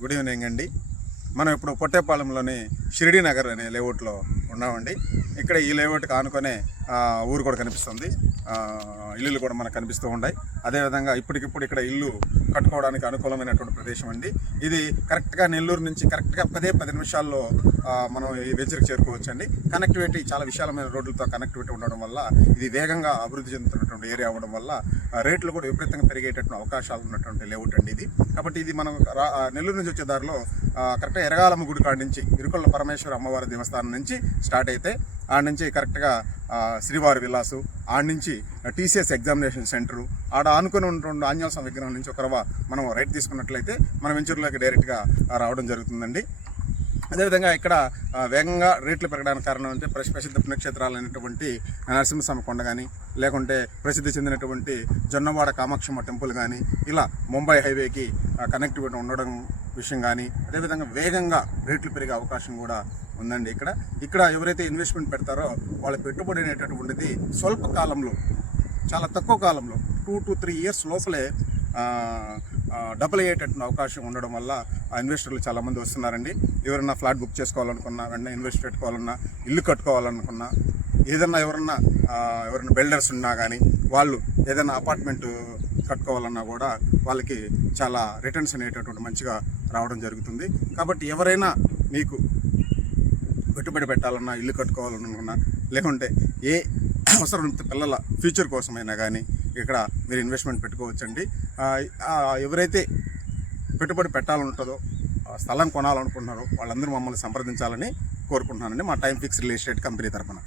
Good evening అండి. మనం ఇప్పుడు పొట్టేపాలెంలోని షిరిడి నగర్ అనే లేఅవుట్లో ఉన్నామండి. ఇక్కడ ఈ లేఅవుట్కి ఆనుకొనే ఊరు కూడా కనిపిస్తుంది, ఇల్లులు కూడా మనకు కనిపిస్తూ ఉన్నాయి. అదేవిధంగా ఇప్పటికిప్పుడు ఇక్కడ ఇల్లు కట్టుకోవడానికి అనుకూలమైనటువంటి ప్రదేశం అండి. ఇది కరెక్ట్గా నెల్లూరు నుంచి కరెక్ట్గా 10 నిమిషాల్లో మనం ఈ వెంచర్కి చేరుకోవచ్చండి. కనెక్టివిటీ చాలా విశాలమైన రోడ్లతో కనెక్టివిటీ ఉండడం వల్ల ఇది వేగంగా అభివృద్ధి చెందుతున్నటువంటి ఏరియా అవ్వడం వల్ల రేట్లు కూడా విపరీతంగా పెరిగేటటువంటి అవకాశాలు ఉన్నటువంటి లేఅవుట్ అండి ఇది. కాబట్టి ఇది మనం నెల్లూరు నుంచి వచ్చే దారిలో కరెక్ట్గా ఎరగాలమ్మ గుడి కాడి నుంచి ఇరుకొల్ల పరమేశ్వర అమ్మవారి దేవస్థానం నుంచి స్టార్ట్ అయితే ఆడ నుంచి కరెక్ట్గా శ్రీవారి విలాసు, ఆడ నుంచి టీసీఎస్ ఎగ్జామినేషన్ సెంటరు, ఆడ ఆనుకొని ఉన్నటువంటి ఆంజనేయ స్వామి విగ్రహం నుంచి ఒకరవ మనం రైట్ తీసుకున్నట్లయితే మన వెంచర్లోకి డైరెక్ట్గా రావడం జరుగుతుందండి. అదేవిధంగా ఇక్కడ వేగంగా రేట్లు పెరగడానికి కారణం అంటే ప్రసిద్ధ పుణ్యక్షేత్రాలైనటువంటి నరసింహస్వామి కొండ కానీ, లేకుంటే ప్రసిద్ధి చెందినటువంటి జొన్నవాడ కామాక్షమ్మ టెంపుల్ కానీ, ఇలా ముంబై హైవేకి కనెక్టివిటీ ఉండడం విషయం కానీ, అదేవిధంగా వేగంగా రేట్లు పెరిగే అవకాశం కూడా ఉందండి. ఇక్కడ ఎవరైతే ఇన్వెస్ట్మెంట్ పెడతారో వాళ్ళ పెట్టుబడి అనేటటువంటిది స్వల్ప కాలంలో, చాలా తక్కువ కాలంలో 2 to 3 years లోపలే డబుల్ అయ్యేటటువంటి అవకాశం ఉండడం వల్ల ఇన్వెస్టర్లు చాలామంది వస్తున్నారండి. ఎవరైనా ఫ్లాట్ బుక్ చేసుకోవాలనుకున్నా, వెంటనే ఇన్వెస్ట్ పెట్టుకోవాలన్నా, ఇల్లు కట్టుకోవాలనుకున్నా, ఎవరైనా బిల్డర్స్ ఉన్నా కానీ, వాళ్ళు ఏదైనా అపార్ట్మెంట్ కట్టుకోవాలన్నా కూడా వాళ్ళకి చాలా రిటర్న్స్ అనేటటువంటి మంచిగా రావడం జరుగుతుంది. కాబట్టి ఎవరైనా మీకు పెట్టుబడి పెట్టాలన్నా, ఇల్లు కట్టుకోవాలనుకున్నా, లేకుంటే ఏ అవసరం పిల్లల ఫ్యూచర్ కోసమైనా కానీ ఇక్కడ మీరు ఇన్వెస్ట్మెంట్ పెట్టుకోవచ్చండి. ఎవరైతే పెట్టుబడి పెట్టాలంటుందో, స్థలం కొనాలనుకుంటున్నారో వాళ్ళందరూ మమ్మల్ని సంప్రదించాలని కోరుకుంటున్నానండి, మా time fix real estate company తరఫున.